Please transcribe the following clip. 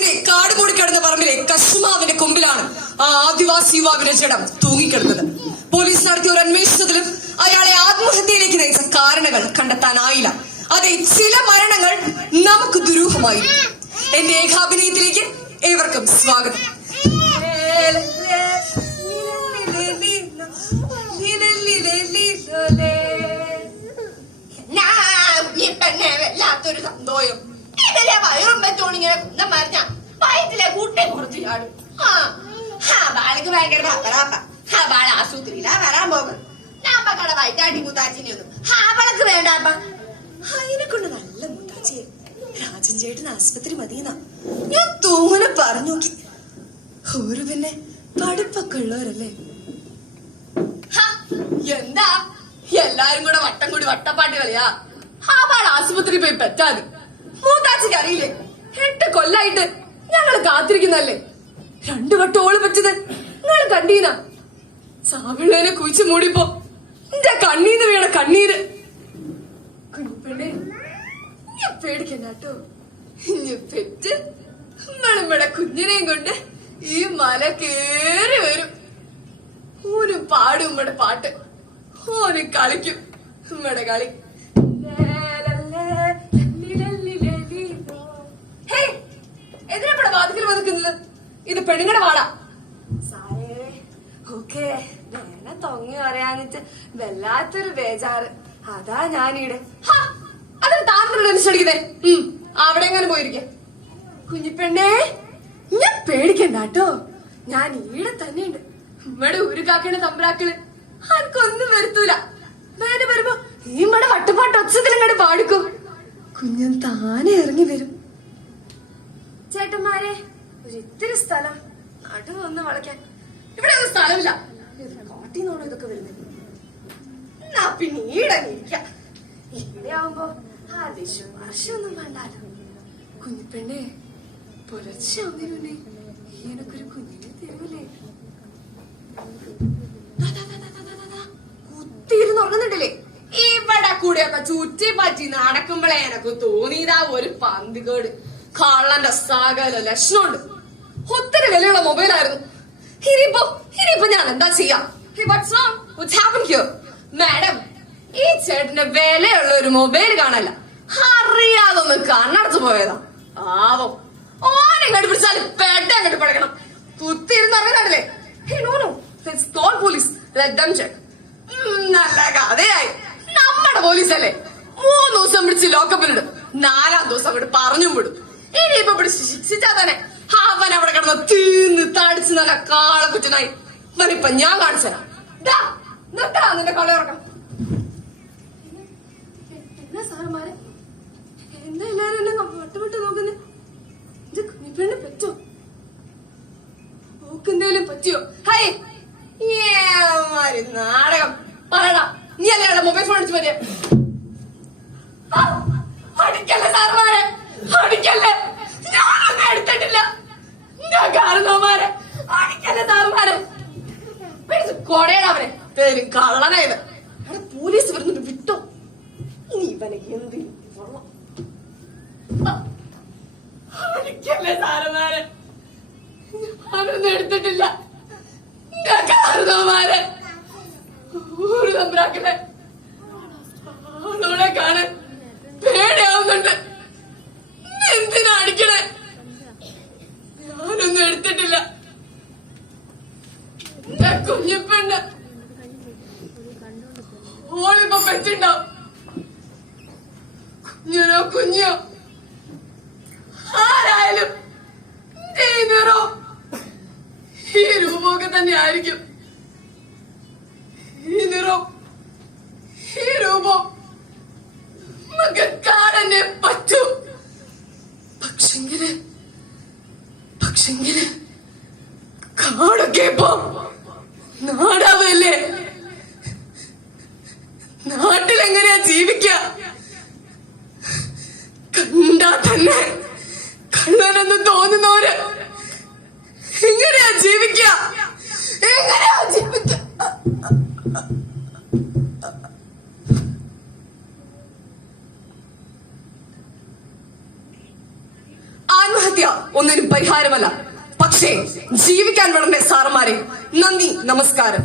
കാട് മൂടിക്കിടന്ന പറമ്പിലെ കശുമാവിന്റെ കൊമ്പിലാണ് ആ ആദിവാസി യുവാവിന്റെ ജഡം തൂങ്ങിക്കിടന്നത്. പോലീസ് നടത്തിയ ഒരു അന്വേഷണത്തിലും അയാളെ ആത്മഹത്യയിലേക്ക് നയിച്ച കാരണങ്ങൾ കണ്ടെത്താനായില്ല. അതെ ചില മരണങ്ങൾ നമുക്ക് ദുരൂഹമായി. എന്റെ ഏകാഭിനയത്തിലേക്ക് ഏവർക്കും സ്വാഗതം. വെച്ചോണിങ്ങനെ കുന്നം മറിഞ്ഞ വയറ്റിലെ കുട്ടി കുറച്ച് ചാടും. ആ ആ ബാലക്ക് ഭയങ്കര ഭർത്തറാപ്പ ആ ബാല ആശുപത്രിയിലാ വരാൻ പോകും ഞാൻ കട വയറ്റാട്ടി മുത്താച്ചിനെയൊന്നും ആ അവളക്ക് വേണ്ടാപ്പ. അതിനെ കൊണ്ട് നല്ല മുത്താച്ചി രാജൻ ചേട്ടൻ ആശുപത്രി മതിയെന്നാ ഞാൻ തൂങ്ങനെ പറഞ്ഞു നോക്കി. ഒരു പിന്നെ പഠിപ്പൊക്കെ ഉള്ളവരല്ലേ? എന്താ? എല്ലാരും കൂടെ വട്ടം കൂടി വട്ടപ്പാട്ട് കളിയാ. ആ പാട് ആശുപത്രി പോയി പെറ്റാത് മൂത്താച്ചിക്ക് അറിയില്ലേ? എട്ട് കൊല്ലായിട്ട് ഞങ്ങൾ കാത്തിരിക്കുന്നല്ലേ രണ്ടു വട്ടോൾ പറ്റത് നിങ്ങൾ കണ്ടീന? സാവിള്ളേനെ കുഴിച്ചു മൂടിപ്പോ എന്റെ കണ്ണീന്ന് വീണ കണ്ണീര്. ഇനി പെറ്റ് നമ്മളിമ്മടെ കുഞ്ഞിനെയും കൊണ്ട് ഈ മല കേറി വരും. ഓന് പാടും ഇവിടെ പാട്ട്. ഓന് കളിക്കും. ഇവിടെ കളി. പാടാ സാരേ ഓക്കേ വേണ തൊങ്ങി പറയാന്നിട്ട് വല്ലാത്തൊരു ബേജാറ്. അതാ ഞാനിവിടെ ഹാ, അതിന് താങ്കളുടെ അനുസരിക്കുന്നേ ഉം അവിടെ എങ്ങനെ പോയിരിക്കെ? കുഞ്ഞിപ്പെണ്ണേ ഞാൻ പേടിക്കണ്ട കേട്ടോ. ഞാൻ ഈടെ തന്നെയുണ്ട്. ഇവിടെ ഉരുക്കാക്കണ തമ്പ്രാക്കൾ ആർക്കൊന്നും വരുത്തൂല. വേറെ വരുമ്പോ ഈ മട വട്ടപ്പാട്ട് ഒച്ചത്തിൽ ഇങ്ങോട്ട് പാടിക്കും. കുഞ്ഞൻ താനെ ഇറങ്ങി വരും. ചേട്ടന്മാരെ ഒരിത്തിരി സ്ഥലം നടു ഒന്ന് വളയ്ക്കാൻ. ഇവിടെ ഒന്നും സ്ഥലമില്ല. കാട്ടിന്നാണോ ഇതൊക്കെ വരുന്നത് എന്നാ പിന്നെ ഈടെ ഇരിക്കാം. ഇവിടെ ആവുമ്പോ ആ വിശ്വാസമൊന്നും വേണ്ടാലോ. കുഞ്ഞിപ്പെണ്ണെ പുലർച്ചെ ആവുന്നതിന് മുന്നേ എനിക്കൊരു കുഞ്ഞിനെ ദാ. കുത്തിയിരുന്ന് ഉറങ്ങുന്നുണ്ടല്ലേ? ഇവിടെ കൂടെയൊക്കെ ചുറ്റി പറ്റി നടക്കുമ്പോഴേ എനക്ക് തോന്നിയതാ ഒരു പന്തികേട്. കള്ളന്റെ സകല ലക്ഷണമുണ്ട്. ഒത്തിരി വിലയുള്ള മൊബൈലായിരുന്നു ഇനിയിപ്പോ ഇനിയിപ്പോ ഞാൻ എന്താ ചെയ്യാം? മാഡം ഈ ചേട്ടന്റെ വിലയുള്ള ഒരു മൊബൈൽ കാണല്ല. അറിയാതൊന്ന് കണ്ണടച്ചു പോയതാ. ആവോ ഓനെങ്ങോട്ട് പിടിച്ചാൽ പെട്ട അങ്ങോട്ട് പടക്കണം. കുത്തിയിരുന്ന് അറിയുന്നുണ്ടല്ലേ പോലീസ് നല്ല കഥയായി. നമ്മുടെ പോലീസ് അല്ലേ? മൂന്ന് ദിവസം പിടിച്ച് ലോക്കപ്പിലിടും നാലാം ദിവസം അങ്ങോട്ട് പറഞ്ഞും വിടും. ഇനിയിപ്പൊ പിടിച്ച് ശിക്ഷിച്ചാ തന്നെ അവൻ അവിടെ കിടന്ന് തീന്ന് തടിച്ച് നല്ല കാളക്കുറ്റനായി അവനിപ്പൊ ഞാൻ കാണിച്ചു തരാം നിന്റെ എന്താ എല്ലാരും എന്നെ പറ്റോ ഹൈ നാടകം. പറയടാ നീ അല്ലേ മൊബൈൽ ഫോൺ അടിച്ചു മതിയെ ആ, അടിക്കല്ലേ സാറന്മാരെ അടിക്കല്ലേ ഞാനൊന്നും എടുത്തിട്ടില്ല ഞാൻ കാരണവന്മാരെ അടിക്കല്ലേ സാറന്മാരെ കൊടയടാ അവനെ. കള്ളനായത് അവിടെ പോലീസ് വരുന്നുണ്ട് വിട്ടോ. ഇനി ഇവനെ എന്ത് എടുത്തിട്ടില്ല. കാരണവന്മാരെ ഊര് ആളോടെ കാണാൻ പേടിയാവുന്നുണ്ട് നീ എന്തിനാ അടിക്കണേ ഞാനൊന്നും എടുത്തിട്ടില്ല എന്റെ കുഞ്ഞിപ്പെണ്ണ് ഓളിപ്പോ പറ്റുണ്ടാവും കുഞ്ഞിനോ കുഞ്ഞോ? ആരായാലും എന്റെ ഈ രൂപമൊക്കെ തന്നെ ആയിരിക്കും. ഈ നിറം ഈ രൂപം നമുക്ക് കാണാനേ പറ്റൂ. പക്ഷെങ്കിൽ പക്ഷെങ്കിൽ കാടൊക്കെ ഇപ്പൊ. നാടാവല്ലേ? നാട്ടിലെങ്ങനെയാ ജീവിക്ക? കണ്ടാ തന്നെ കള്ളനെന്ന് തോന്നുന്നവര് എങ്ങനെയാ ജീവിക്ക? എങ്ങനെയാ ജീവിക്ക? ആത്മഹത്യ ഒന്നിനും പരിഹാരമല്ല. പക്ഷേ ജീവിക്കാൻ വേണ്ടേ സാറന്മാരെ നന്ദി നമസ്കാരം.